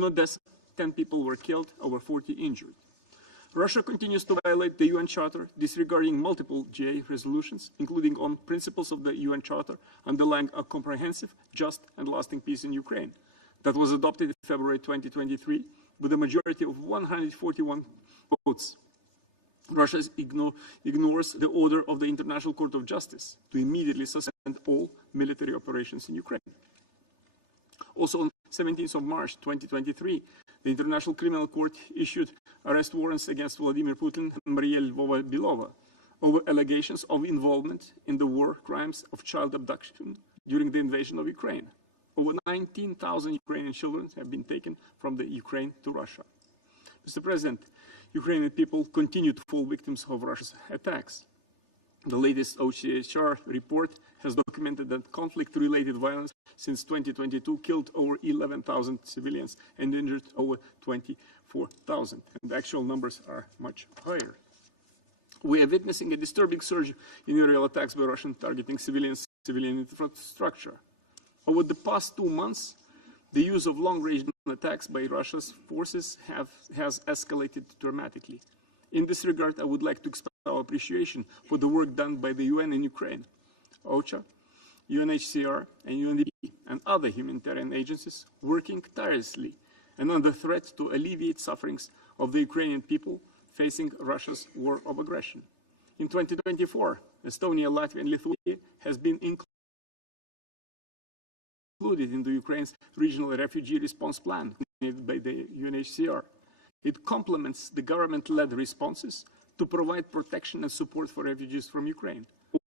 In Odessa, 10 people were killed, over 40 injured. Russia continues to violate the UN Charter, disregarding multiple GA resolutions, including on principles of the UN Charter underlying a comprehensive, just, and lasting peace in Ukraine that was adopted in February 2023 with a majority of 141 votes. Russia ignores the order of the International Court of Justice to immediately suspend all military operations in Ukraine. Also on 17th of March 2023, the International Criminal Court issued arrest warrants against Vladimir Putin and Maria Lvova-Belova over allegations of involvement in the war crimes of child abduction during the invasion of Ukraine. Over 19,000 Ukrainian children have been taken from the Ukraine to Russia. Mr. President, Ukrainian people continue to fall victims of Russia's attacks. The latest OCHR report has documented that conflict-related violence since 2022 killed over 11,000 civilians and injured over 24,000. And the actual numbers are much higher. We are witnessing a disturbing surge in aerial attacks by Russia targeting civilian infrastructure. Over the past 2 months, the use of long-range attacks by Russia's forces has escalated dramatically. In this regard, I would like to express our appreciation for the work done by the UN in Ukraine, OCHA, UNHCR, and UNDP, and other humanitarian agencies working tirelessly and under threat to alleviate sufferings of the Ukrainian people facing Russia's war of aggression. In 2024, Estonia, Latvia, and Lithuania has been included in the Ukraine's regional refugee response plan made by the UNHCR. It complements the government-led responses to provide protection and support for refugees from Ukraine.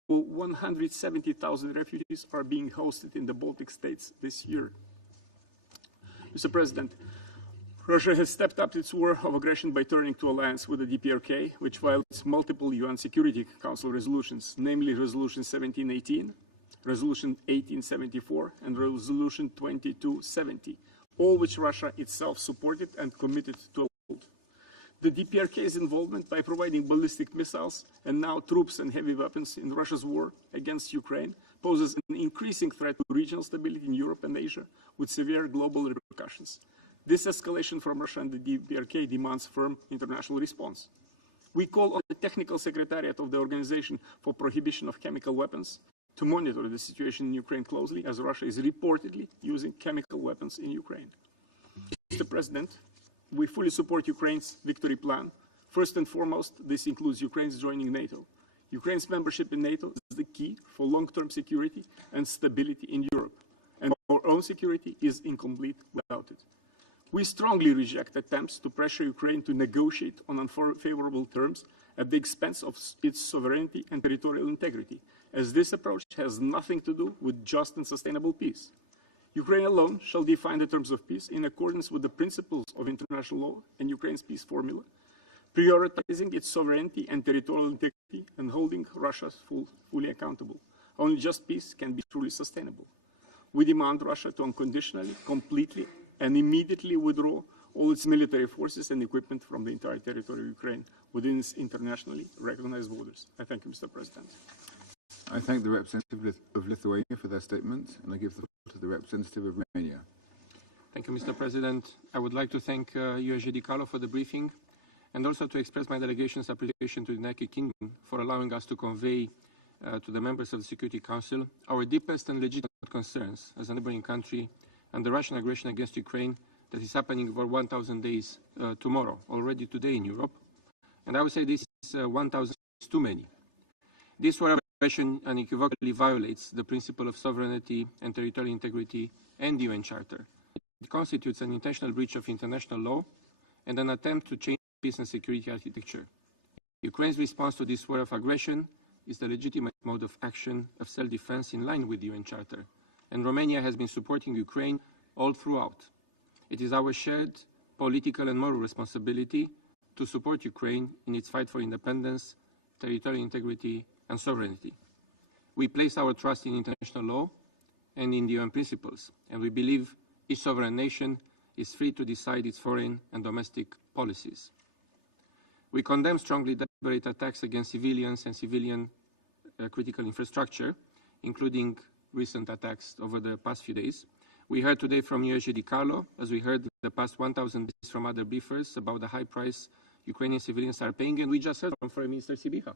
170,000 refugees are being hosted in the Baltic states this year. Mr. President, Russia has stepped up its war of aggression by turning to alliance with the DPRK, which violates multiple UN Security Council resolutions, namely Resolution 1718, Resolution 1874, and Resolution 2270, all which Russia itself supported and committed to uphold. The DPRK's involvement by providing ballistic missiles and now troops and heavy weapons in Russia's war against Ukraine poses an increasing threat to regional stability in Europe and Asia with severe global repercussions. This escalation from Russia and the DPRK demands firm international response. We call on the Technical Secretariat of the Organization for Prohibition of Chemical Weapons to monitor the situation in Ukraine closely, as Russia is reportedly using chemical weapons in Ukraine. Mr. President, we fully support Ukraine's victory plan. First and foremost, this includes Ukraine's joining NATO. Ukraine's membership in NATO is the key for long-term security and stability in Europe, and our own security is incomplete without it. We strongly reject attempts to pressure Ukraine to negotiate on unfavorable terms at the expense of its sovereignty and territorial integrity, as this approach has nothing to do with just and sustainable peace. Ukraine alone shall define the terms of peace in accordance with the principles of international law and Ukraine's peace formula, prioritizing its sovereignty and territorial integrity and holding Russia fully accountable. Only just peace can be truly sustainable. We demand Russia to unconditionally, completely, and immediately withdraw all its military forces and equipment from the entire territory of Ukraine within its internationally recognized borders. I thank you, Mr. President. I thank the representative of Lithuania for their statement, and I give the floor to the representative of Romania. Thank you, Mr. President. I would like to thank USG Di Carlo for the briefing, and also to express my delegation's appreciation to the United Kingdom for allowing us to convey to the members of the Security Council our deepest and legitimate concerns as a neighboring country and the Russian aggression against Ukraine that is happening over 1,000 days tomorrow, already today in Europe. And I would say this 1,000 is too many. This war of aggression unequivocally violates the principle of sovereignty and territorial integrity and the UN Charter. It constitutes an intentional breach of international law and an attempt to change peace and security architecture. Ukraine's response to this war of aggression is the legitimate mode of action of self-defense in line with the UN Charter, and Romania has been supporting Ukraine all throughout. It is our shared political and moral responsibility to support Ukraine in its fight for independence, territorial integrity, and sovereignty. We place our trust in international law and in the UN principles, and we believe each sovereign nation is free to decide its foreign and domestic policies. We condemn strongly deliberate attacks against civilians and civilian critical infrastructure, including recent attacks over the past few days. We heard today from USG Di Carlo, as we heard the past 1,000 days from other briefers about the high price Ukrainian civilians are paying, and we just heard from Foreign Minister Sibiha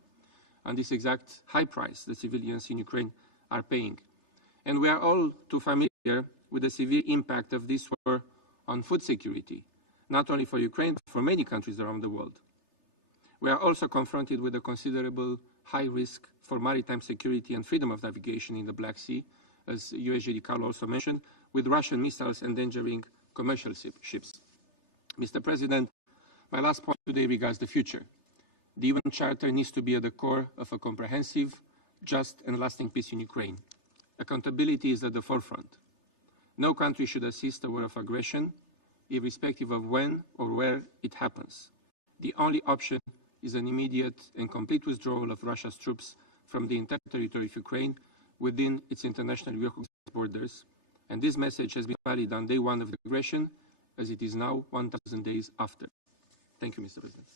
on this exact high price the civilians in Ukraine are paying. And we are all too familiar with the severe impact of this war on food security, not only for Ukraine, but for many countries around the world. We are also confronted with a considerable high risk for maritime security and freedom of navigation in the Black Sea, as USG Carlo also mentioned, with Russian missiles endangering commercial ships. Mr. President, my last point today regards the future. The UN Charter needs to be at the core of a comprehensive, just and lasting peace in Ukraine. Accountability is at the forefront. No country should assist a war of aggression, irrespective of when or where it happens. The only option is an immediate and complete withdrawal of Russia's troops from the entire territory of Ukraine within its internationally recognized borders. And this message has been valid on day one of the aggression, as it is now 1,000 days after. Thank you, Mr. President.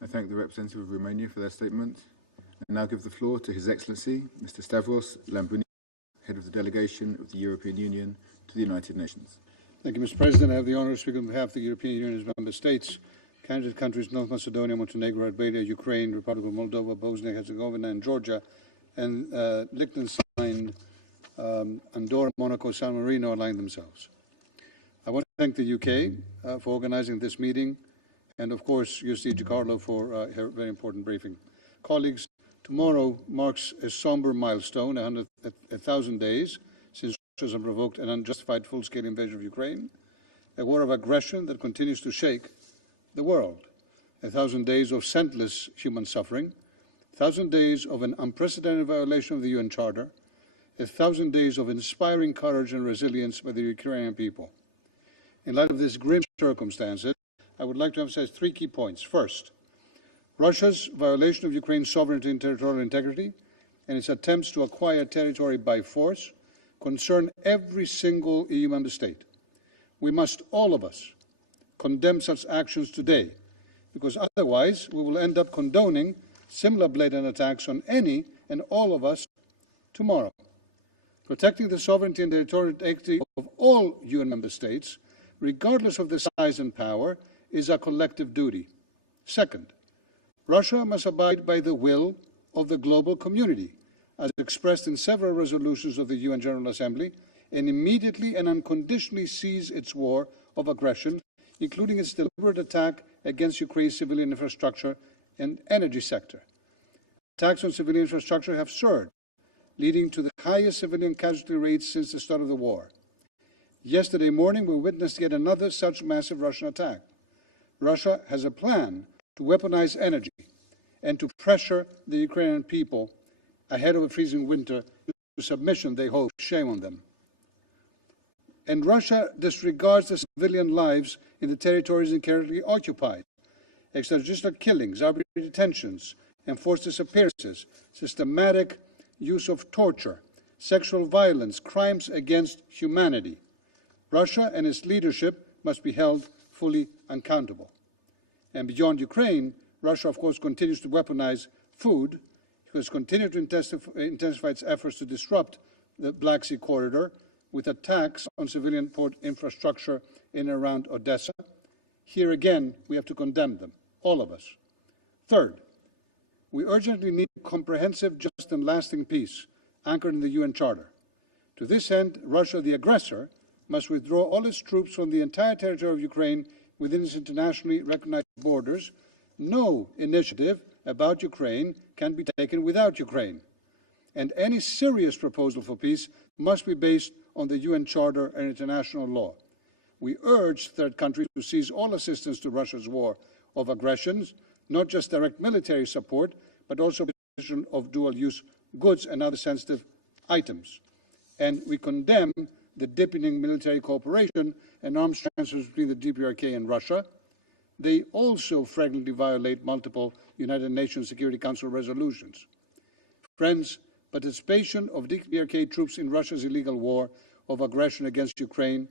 I thank the representative of Romania for their statement. I now give the floor to His Excellency, Mr. Stavros Lambrinidis, Head of the Delegation of the European Union to the United Nations. Thank you, Mr. President. I have the honour of speaking on behalf of the European Union's member states, candidate countries North Macedonia, Montenegro, Albania, Ukraine, Republic of Moldova, Bosnia and Herzegovina, and Georgia, and Liechtenstein, Andorra, Monaco, San Marino aligned themselves. I want to thank the UK for organising this meeting, and of course, USG Carlo for her very important briefing. Colleagues, tomorrow marks a somber milestone, 1,000 days since Russia has provoked an unjustified full-scale invasion of Ukraine, a war of aggression that continues to shake the world, 1,000 days of senseless human suffering, 1,000 days of an unprecedented violation of the UN Charter, 1,000 days of inspiring courage and resilience by the Ukrainian people. In light of these grim circumstances, I would like to emphasize three key points. First, Russia's violation of Ukraine's sovereignty and territorial integrity and its attempts to acquire territory by force concern every single EU member state. We must, all of us, condemn such actions today, because otherwise we will end up condoning similar blatant attacks on any and all of us tomorrow. Protecting the sovereignty and territorial integrity of all UN member states, regardless of their size and power, is a collective duty. Second, Russia must abide by the will of the global community, as expressed in several resolutions of the UN General Assembly, and immediately and unconditionally cease its war of aggression, including its deliberate attack against Ukraine's civilian infrastructure and energy sector. Attacks on civilian infrastructure have surged, leading to the highest civilian casualty rates since the start of the war. Yesterday morning, we witnessed yet another such massive Russian attack. Russia has a plan to weaponize energy and to pressure the Ukrainian people ahead of a freezing winter to submission, they hope. Shame on them. And Russia disregards the civilian lives in the territories it currently occupies. Extrajudicial killings, arbitrary detentions, enforced disappearances, systematic use of torture, sexual violence, crimes against humanity. Russia and its leadership must be held fully accountable. And beyond Ukraine, Russia, of course, continues to weaponize food. It has continued to intensify its efforts to disrupt the Black Sea corridor with attacks on civilian port infrastructure in and around Odessa. Here again, we have to condemn them, all of us. Third, we urgently need comprehensive, just and lasting peace anchored in the UN Charter. To this end, Russia, the aggressor, must withdraw all its troops from the entire territory of Ukraine within its internationally recognized borders. No initiative about Ukraine can be taken without Ukraine. And any serious proposal for peace must be based on the UN Charter and international law. We urge third countries to cease all assistance to Russia's war of aggressions, not just direct military support, but also acquisition of dual-use goods and other sensitive items. And we condemn the deepening military cooperation and arms transfers between the DPRK and Russia. They also flagrantly violate multiple United Nations Security Council resolutions. Friends, participation of DPRK troops in Russia's illegal war of aggression against Ukraine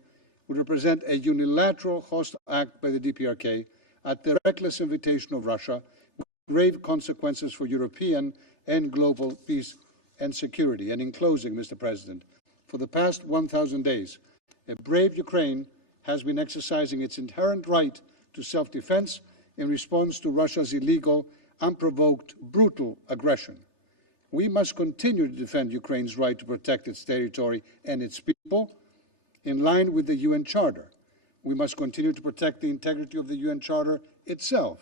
would represent a unilateral hostile act by the DPRK at the reckless invitation of Russia, with grave consequences for European and global peace and security. And in closing, Mr. President, for the past 1,000 days, a brave Ukraine has been exercising its inherent right to self-defense in response to Russia's illegal, unprovoked, brutal aggression. We must continue to defend Ukraine's right to protect its territory and its people in line with the UN Charter. We must continue to protect the integrity of the UN Charter itself.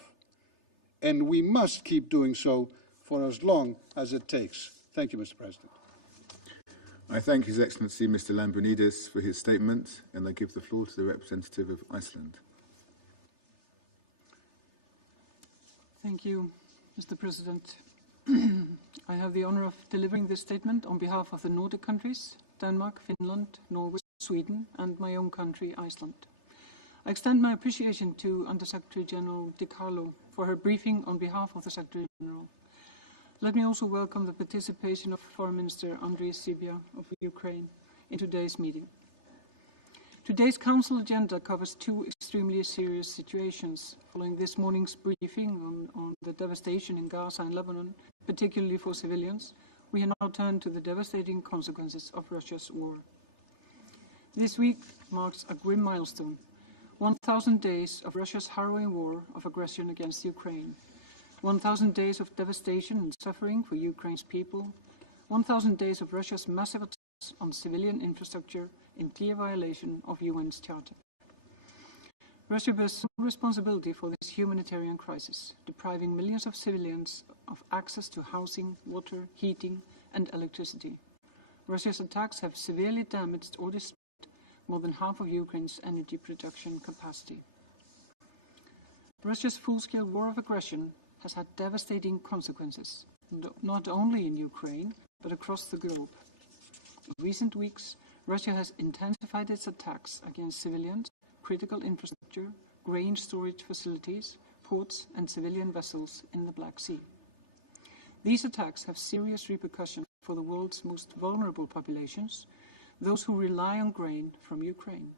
And we must keep doing so for as long as it takes. Thank you, Mr. President. I thank His Excellency Mr. Lambrinidis for his statement, and I give the floor to the representative of Iceland. Thank you, Mr. President. I have the honor of delivering this statement on behalf of the Nordic countries, Denmark, Finland, Norway, Sweden, and my own country, Iceland. I extend my appreciation to Under-Secretary General De Carlo for her briefing on behalf of the Secretary General. Let me also welcome the participation of Foreign Minister Andriy Sybiha of Ukraine in today's meeting. Today's Council agenda covers two extremely serious situations. Following this morning's briefing on the devastation in Gaza and Lebanon, particularly for civilians, we have now turned to the devastating consequences of Russia's war. This week marks a grim milestone, 1,000 days of Russia's harrowing war of aggression against Ukraine, 1,000 days of devastation and suffering for Ukraine's people, 1,000 days of Russia's massive attacks on civilian infrastructure in clear violation of UN's Charter. Russia bears some responsibility for this humanitarian crisis, depriving millions of civilians of access to housing, water, heating, and electricity. Russia's attacks have severely damaged or destroyed more than half of Ukraine's energy production capacity. Russia's full-scale war of aggression has had devastating consequences, not only in Ukraine, but across the globe. In recent weeks, Russia has intensified its attacks against civilians, critical infrastructure, grain storage facilities, ports, and civilian vessels in the Black Sea. These attacks have serious repercussions for the world's most vulnerable populations, those who rely on grain from Ukraine.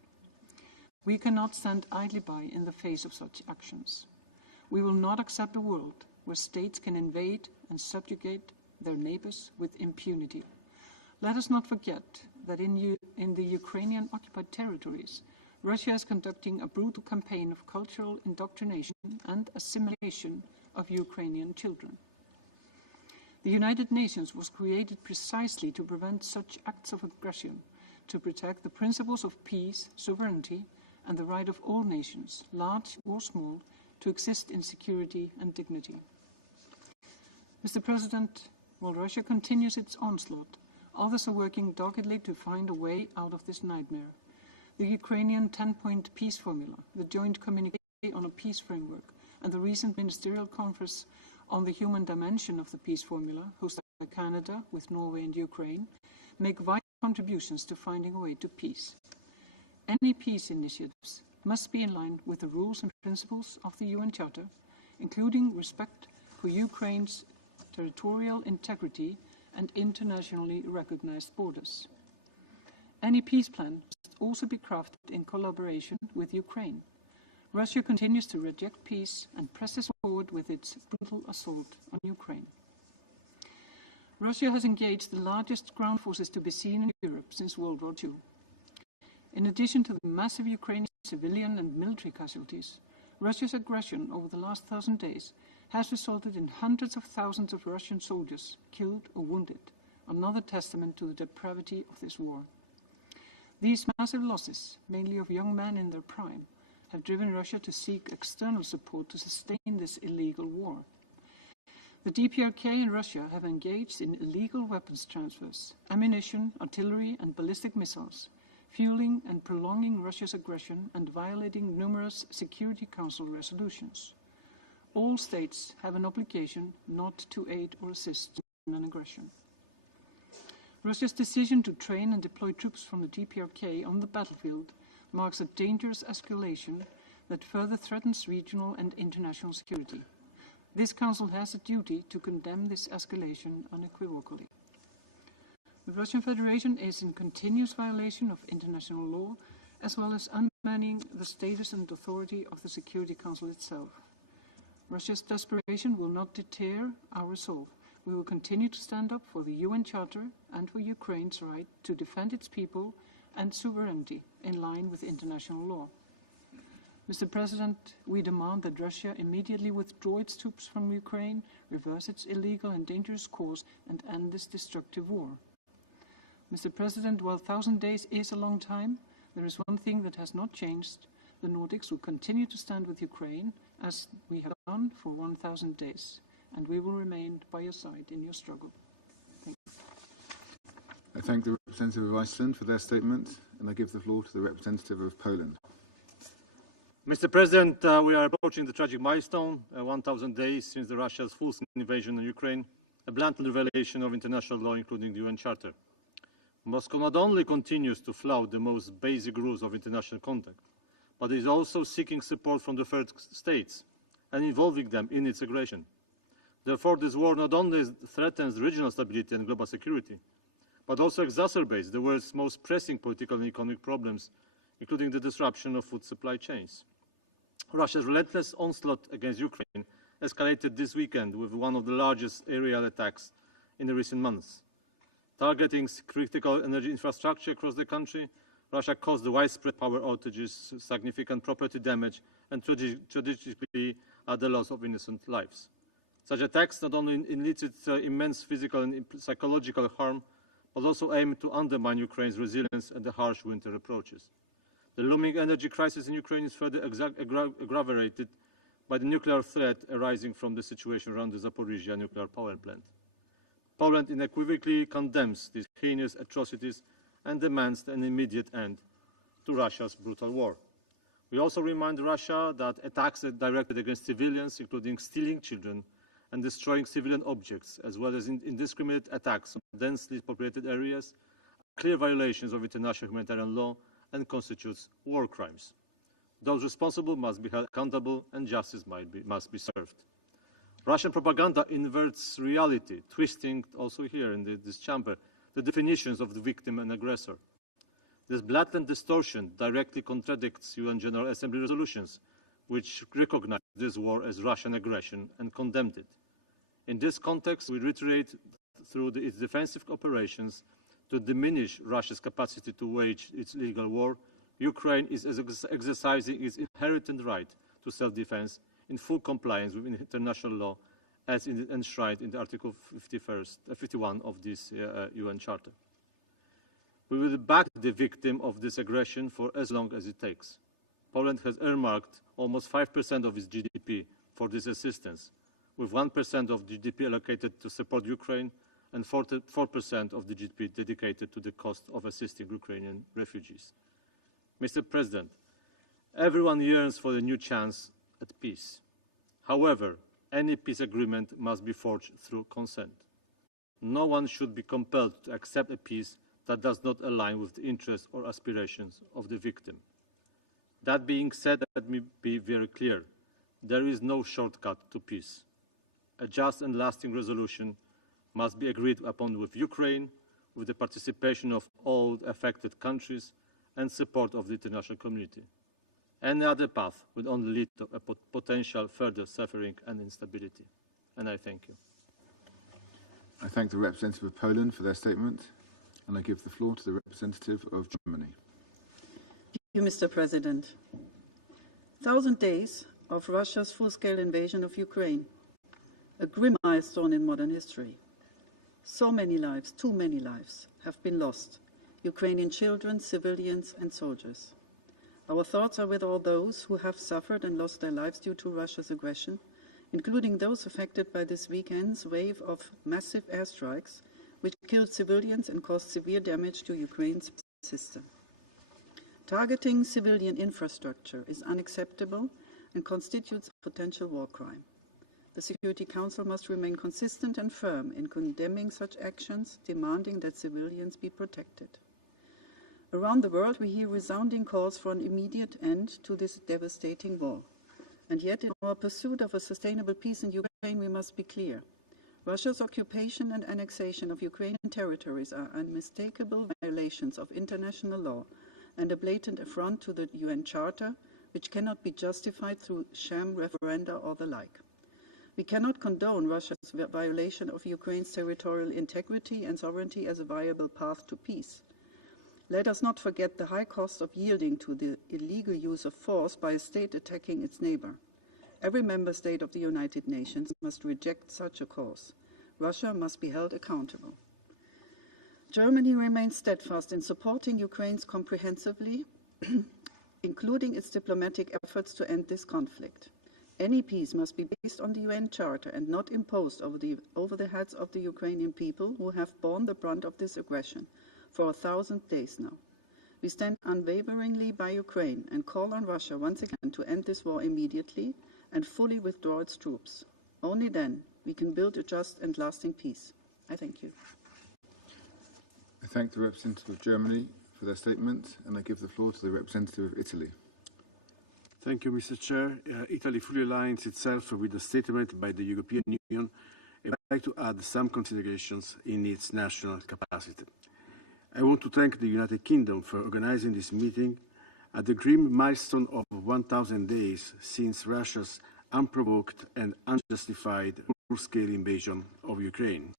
We cannot stand idly by in the face of such actions. We will not accept a world where states can invade and subjugate their neighbors with impunity. Let us not forget that in the Ukrainian occupied territories, Russia is conducting a brutal campaign of cultural indoctrination and assimilation of Ukrainian children. The United Nations was created precisely to prevent such acts of aggression, to protect the principles of peace, sovereignty, and the right of all nations, large or small, to exist in security and dignity. Mr. President, while Russia continues its onslaught, others are working doggedly to find a way out of this nightmare. The Ukrainian 10-point peace formula, the joint communique on a peace framework, and the recent ministerial conference on the human dimension of the peace formula, hosted by Canada with Norway and Ukraine, make vital contributions to finding a way to peace. Any peace initiatives must be in line with the rules and principles of the UN Charter, including respect for Ukraine's territorial integrity and internationally recognized borders. Any peace plan must also be crafted in collaboration with Ukraine. Russia continues to reject peace and presses forward with its brutal assault on Ukraine. Russia has engaged the largest ground forces to be seen in Europe since World War II. In addition to the massive Ukrainian civilian and military casualties, Russia's aggression over the last 1,000 days has resulted in hundreds of thousands of Russian soldiers killed or wounded, another testament to the depravity of this war. These massive losses, mainly of young men in their prime, have driven Russia to seek external support to sustain this illegal war. The DPRK and Russia have engaged in illegal weapons transfers, ammunition, artillery, and ballistic missiles, fueling and prolonging Russia's aggression and violating numerous Security Council resolutions. All states have an obligation not to aid or assist in an aggression. Russia's decision to train and deploy troops from the DPRK on the battlefield marks a dangerous escalation that further threatens regional and international security. This Council has a duty to condemn this escalation unequivocally. The Russian Federation is in continuous violation of international law, as well as undermining the status and authority of the Security Council itself. Russia's desperation will not deter our resolve. We will continue to stand up for the UN Charter and for Ukraine's right to defend its people and sovereignty in line with international law. Mr. President, we demand that Russia immediately withdraw its troops from Ukraine, reverse its illegal and dangerous course, and end this destructive war. Mr. President, while 1,000 days is a long time, there is one thing that has not changed. The Nordics will continue to stand with Ukraine, as we have done for 1,000 days, and we will remain by your side in your struggle. Thank you. I thank the representative of Iceland for their statement, and I give the floor to the representative of Poland. Mr. President, we are approaching the tragic milestone, 1,000 days since Russia's full-scale invasion of Ukraine, a blatant violation of international law, including the UN Charter. Moscow not only continues to flout the most basic rules of international contact, but is also seeking support from the third states and involving them in its aggression. Therefore, this war not only threatens regional stability and global security, but also exacerbates the world's most pressing political and economic problems, including the disruption of food supply chains. Russia's relentless onslaught against Ukraine escalated this weekend with one of the largest aerial attacks in the recent months. Targeting critical energy infrastructure across the country, Russia caused the widespread power outages, significant property damage, and tragically the loss of innocent lives. Such attacks not only elicit immense physical and psychological harm, but also aim to undermine Ukraine's resilience and the harsh winter approaches. The looming energy crisis in Ukraine is further aggravated by the nuclear threat arising from the situation around the Zaporizhzhia nuclear power plant. Poland unequivocally condemns these heinous atrocities and demands an immediate end to Russia's brutal war. We also remind Russia that attacks directed against civilians, including stealing children and destroying civilian objects, as well as indiscriminate attacks on densely populated areas, are clear violations of international humanitarian law and constitutes war crimes. Those responsible must be held accountable and justice must be served. Russian propaganda inverts reality, twisting, also here in this chamber, the definitions of the victim and aggressor. This blatant distortion directly contradicts UN General Assembly resolutions, which recognize this war as Russian aggression and condemned it. In this context, we reiterate through its defensive operations to diminish Russia's capacity to wage its illegal war, Ukraine is exercising its inherent right to self-defense in full compliance with international law as enshrined in the Article 51 of this UN Charter. We will back the victim of this aggression for as long as it takes. Poland has earmarked almost 5% of its GDP for this assistance, with 1% of GDP allocated to support Ukraine and 4% of the GDP dedicated to the cost of assisting Ukrainian refugees. Mr. President, everyone yearns for a new chance at peace. However, any peace agreement must be forged through consent. No one should be compelled to accept a peace that does not align with the interests or aspirations of the victim. That being said, let me be very clear. There is no shortcut to peace. A just and lasting resolution must be agreed upon with Ukraine, with the participation of all affected countries and support of the international community. Any other path would only lead to a potential further suffering and instability. And I thank you. I thank the representative of Poland for their statement, and I give the floor to the representative of Germany. Thank you, Mr. President. 1,000 days of Russia's full-scale invasion of Ukraine, a grim milestone in modern history. So many lives, too many lives, have been lost. Ukrainian children, civilians, and soldiers. Our thoughts are with all those who have suffered and lost their lives due to Russia's aggression, including those affected by this weekend's wave of massive airstrikes, which killed civilians and caused severe damage to Ukraine's system. Targeting civilian infrastructure is unacceptable and constitutes a potential war crime. The Security Council must remain consistent and firm in condemning such actions, demanding that civilians be protected. Around the world, we hear resounding calls for an immediate end to this devastating war. And yet, in our pursuit of a sustainable peace in Ukraine, we must be clear. Russia's occupation and annexation of Ukrainian territories are unmistakable violations of international law and a blatant affront to the UN Charter, which cannot be justified through sham referenda or the like. We cannot condone Russia's violation of Ukraine's territorial integrity and sovereignty as a viable path to peace. Let us not forget the high cost of yielding to the illegal use of force by a state attacking its neighbor. Every member state of the United Nations must reject such a course. Russia must be held accountable. Germany remains steadfast in supporting Ukraine comprehensively, including its diplomatic efforts to end this conflict. Any peace must be based on the UN Charter and not imposed over the heads of the Ukrainian people who have borne the brunt of this aggression for 1,000 days now. We stand unwaveringly by Ukraine and call on Russia once again to end this war immediately and fully withdraw its troops. Only then we can build a just and lasting peace. I thank you. I thank the representative of Germany for their statement, and I give the floor to the representative of Italy. Thank you, Mr. Chair. Italy fully aligns itself with the statement by the European Union and would like to add some considerations in its national capacity. I want to thank the United Kingdom for organizing this meeting at the grim milestone of 1,000 days since Russia's unprovoked and unjustified full-scale invasion of Ukraine.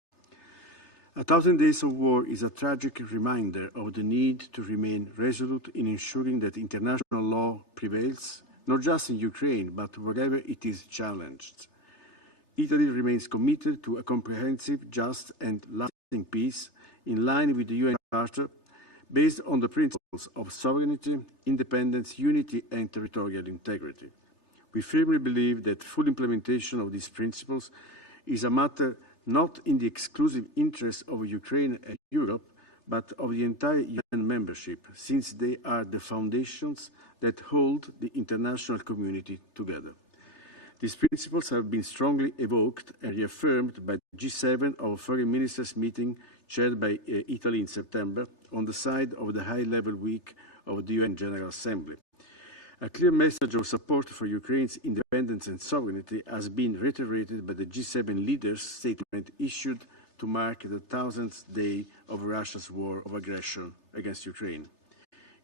1,000 days of war is a tragic reminder of the need to remain resolute in ensuring that international law prevails, not just in Ukraine, but wherever it is challenged. Italy remains committed to a comprehensive, just, and lasting peace in line with the UN Charter, based on the principles of sovereignty, independence, unity, and territorial integrity. We firmly believe that full implementation of these principles is a matter not in the exclusive interest of Ukraine and Europe, but of the entire UN membership, since they are the foundations that hold the international community together. These principles have been strongly evoked and reaffirmed by the G7 of Foreign Ministers meeting chaired by Italy in September on the side of the high-level week of the UN General Assembly. A clear message of support for Ukraine's independence and sovereignty has been reiterated by the G7 leaders' statement issued to mark the 1,000th day of Russia's war of aggression against Ukraine.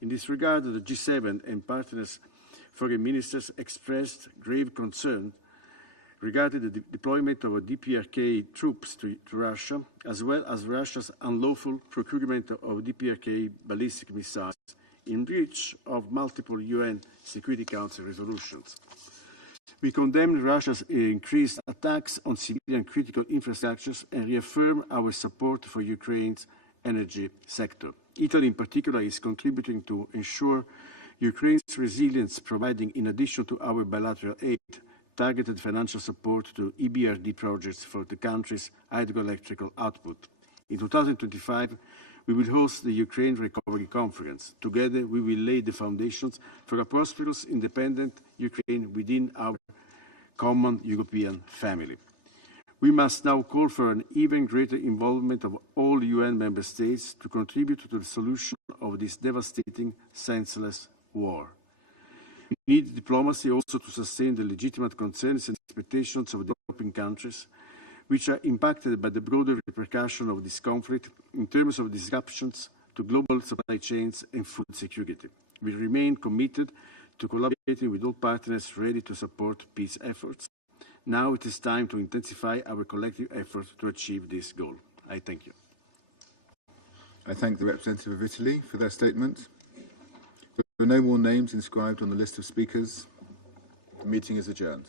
In this regard, the G7 and partners foreign ministers expressed grave concern regarding the deployment of DPRK troops to Russia, as well as Russia's unlawful procurement of DPRK ballistic missiles in breach of multiple UN Security Council resolutions. We condemn Russia's increased attacks on civilian critical infrastructures and reaffirm our support for Ukraine's energy sector. Italy, in particular, is contributing to ensure Ukraine's resilience, providing, in addition to our bilateral aid, targeted financial support to EBRD projects for the country's hydroelectric output. In 2025, we will host the Ukraine Recovery Conference. Together, we will lay the foundations for a prosperous, independent Ukraine within our common European family. We must now call for an even greater involvement of all UN member states to contribute to the solution of this devastating, senseless war. We need diplomacy also to sustain the legitimate concerns and expectations of developing countries, which are impacted by the broader repercussion of this conflict in terms of disruptions to global supply chains and food security. We remain committed to collaborating with all partners ready to support peace efforts. Now it is time to intensify our collective efforts to achieve this goal. I thank you. I thank the representative of Italy for their statement. There are no more names inscribed on the list of speakers. The meeting is adjourned.